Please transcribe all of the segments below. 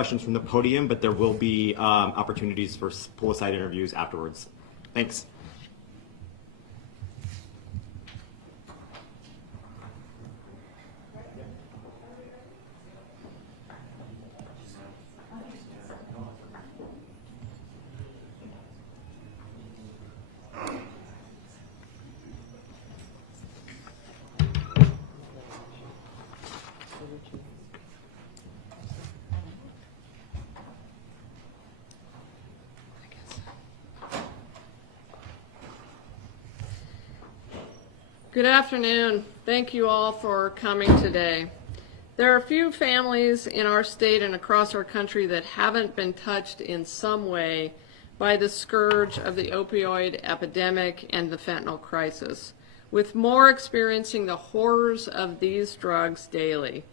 questions from the podium, but there will be opportunities for pull-aside interviews afterwards. Thanks. Good afternoon. Thank you all for coming today. There are a few families in our state and across our country that haven't been touched in some way by the scourge of the opioid epidemic and the fentanyl crisis, with more experiencing the horrors of these drugs daily.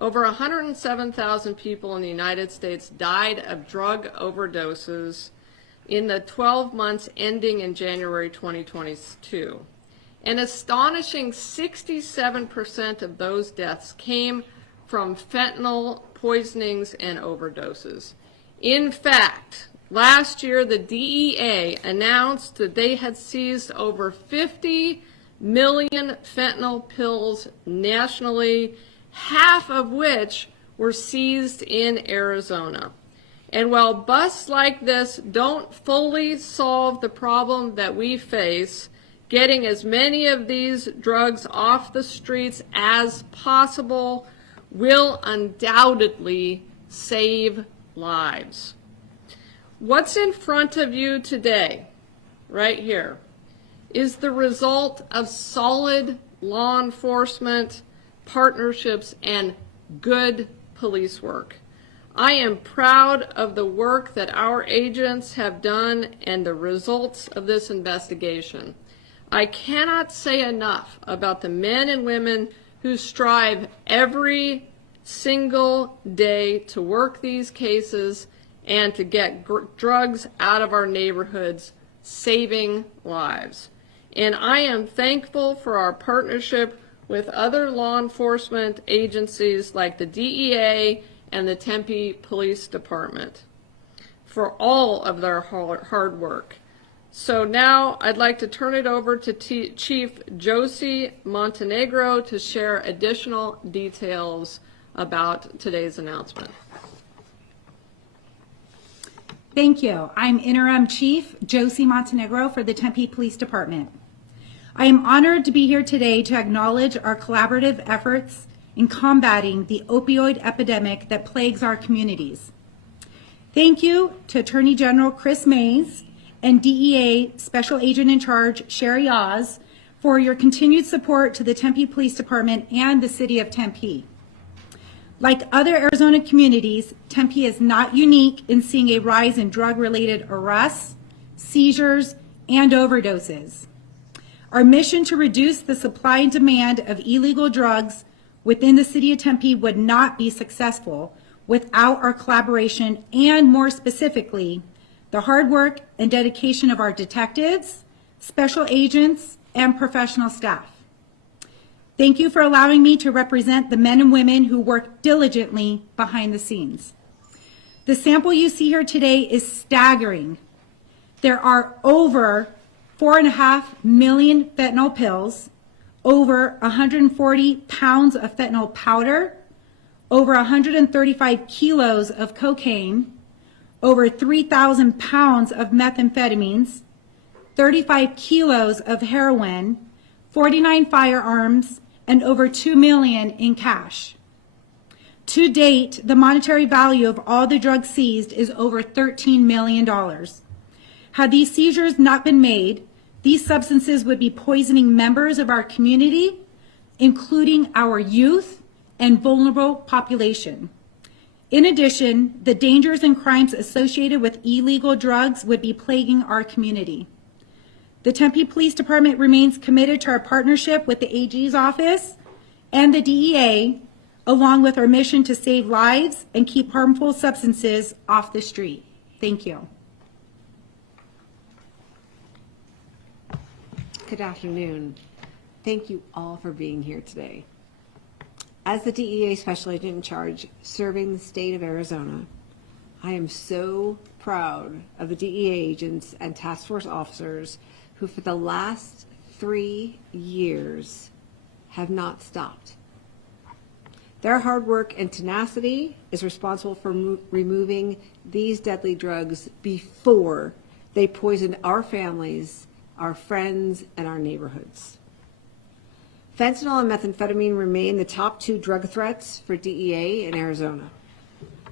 Over 107,000 people in the United States died of drug overdoses in the 12 months ending in January 2022. An astonishing 67% of those deaths came from fentanyl poisonings and overdoses. In fact, last year the DEA announced that they had seized over 50 million fentanyl pills nationally, half of which were seized in Arizona. And while busts like this don't fully solve the problem that we face, getting as many of these drugs off the streets as possible will undoubtedly save lives. What's in front of you today, right here, is the result of solid law enforcement partnerships and good police work. I am proud of the work that our agents have done and the results of this investigation. I cannot say enough about the men and women who strive every single day to work these cases and to get drugs out of our neighborhoods, saving lives. And I am thankful for our partnership with other law enforcement agencies like the DEA and the Tempe Police Department for all of their hard work. So now I'd like to turn it over to Chief Josie Montenegro to share additional details about today's announcement. Thank you. I'm Interim Chief Josie Montenegro for the Tempe Police Department. I am honored to be here today to acknowledge our collaborative efforts in combating the opioid epidemic that plagues our communities. Thank you to Attorney General Kris Mayes and DEA Special Agent in Charge Sherry Oz for your continued support to the Tempe Police Department and the City of Tempe. Like other Arizona communities, Tempe is not unique in seeing a rise in drug-related arrests, seizures, and overdoses. Our mission to reduce the supply and demand of illegal drugs within the City of Tempe would not be successful without our collaboration and, more specifically, the hard work and dedication of our detectives, special agents, and professional staff. Thank you for allowing me to represent the men and women who work diligently behind the scenes. The sample you see here today is staggering. There are over 4.5 million fentanyl pills, over 140 pounds of fentanyl powder, over 135 kilos of cocaine, over 3,000 pounds of methamphetamines, 35 kilos of heroin, 49 firearms, and over $2 million in cash. To date, the monetary value of all the drugs seized is over $13 million. Had these seizures not been made, these substances would be poisoning members of our community, including our youth and vulnerable population. In addition, the dangers and crimes associated with illegal drugs would be plaguing our community. The Tempe Police Department remains committed to our partnership with the AG's office and the DEA, along with our mission to save lives and keep harmful substances off the street. Thank you. Good afternoon. Thank you all for being here today. As the DEA Special Agent in Charge serving the state of Arizona, I am so proud of the DEA agents and task force officers who for the last 3 years have not stopped. Their hard work and tenacity is responsible for removing these deadly drugs before they poison our families, our friends, and our neighborhoods. Fentanyl and methamphetamine remain the top 2 drug threats for DEA in Arizona.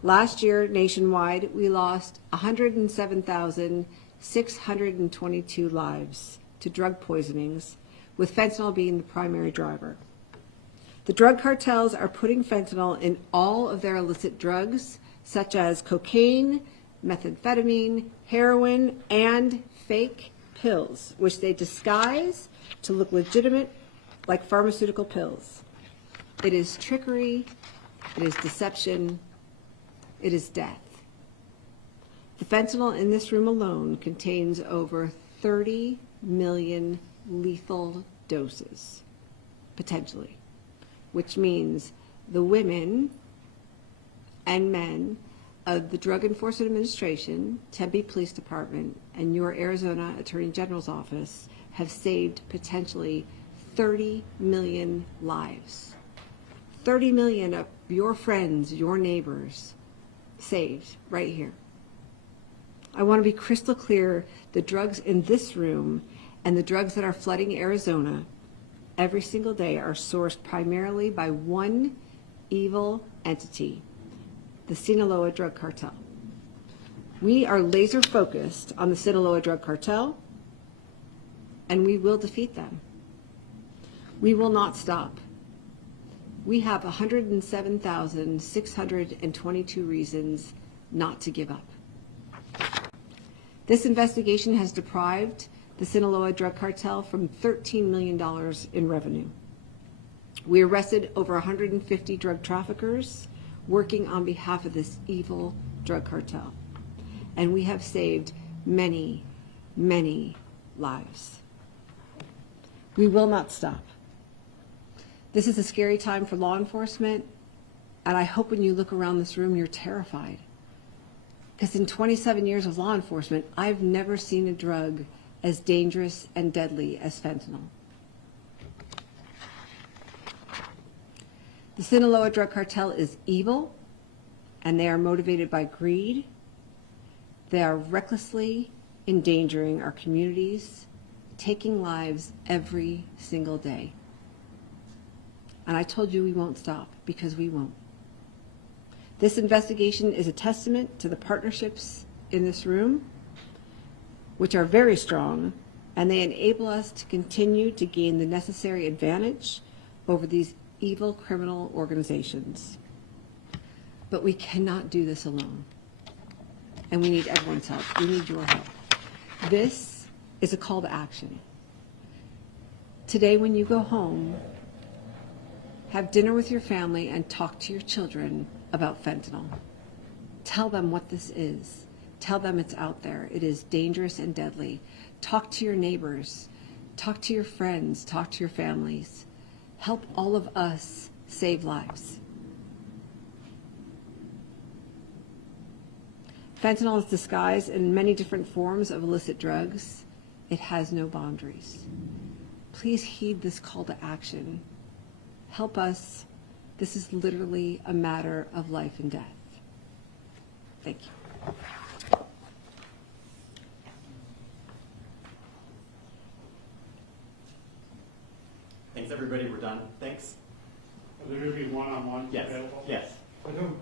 Last year, nationwide, we lost 107,622 lives to drug poisonings, with fentanyl being the primary driver. The drug cartels are putting fentanyl in all of their illicit drugs, such as cocaine, methamphetamine, heroin, and fake pills, which they disguise to look legitimate, like pharmaceutical pills. It is trickery, it is deception, it is death. The fentanyl in this room alone contains over 30 million lethal doses, potentially, which means the women and men of the Drug Enforcement Administration, Tempe Police Department, and your Arizona Attorney General's office have saved potentially 30 million lives. 30 million of your friends, your neighbors, saved right here. I want to be crystal clear, the drugs in this room and the drugs that are flooding Arizona every single day are sourced primarily by one evil entity, the Sinaloa drug cartel. We are laser focused on the Sinaloa drug cartel, and we will defeat them. We will not stop. We have 107,622 reasons not to give up. This investigation has deprived the Sinaloa drug cartel from $13 million in revenue. We arrested over 150 drug traffickers working on behalf of this evil drug cartel. And we have saved many, many lives. We will not stop. This is a scary time for law enforcement, and I hope when you look around this room, you're terrified. Because in 27 years of law enforcement, I've never seen a drug as dangerous and deadly as fentanyl. The Sinaloa drug cartel is evil, and they are motivated by greed. They are recklessly endangering our communities, taking lives every single day. And I told you we won't stop, because we won't. This investigation is a testament to the partnerships in this room, which are very strong, and they enable us to continue to gain the necessary advantage over these evil criminal organizations. But we cannot do this alone. And we need everyone's help. We need your help. This is a call to action. Today, when you go home, have dinner with your family and talk to your children about fentanyl. Tell them what this is. Tell them it's out there. It is dangerous and deadly. Talk to your neighbors. Talk to your friends. Talk to your families. Help all of us save lives. Fentanyl is disguised in many different forms of illicit drugs. It has no boundaries. Please heed this call to action. Help us. This is literally a matter of life and death. Thank you. Thanks, everybody. We're done. Thanks. Are there going to be one-on-ones Yes. available? Yes. For whom?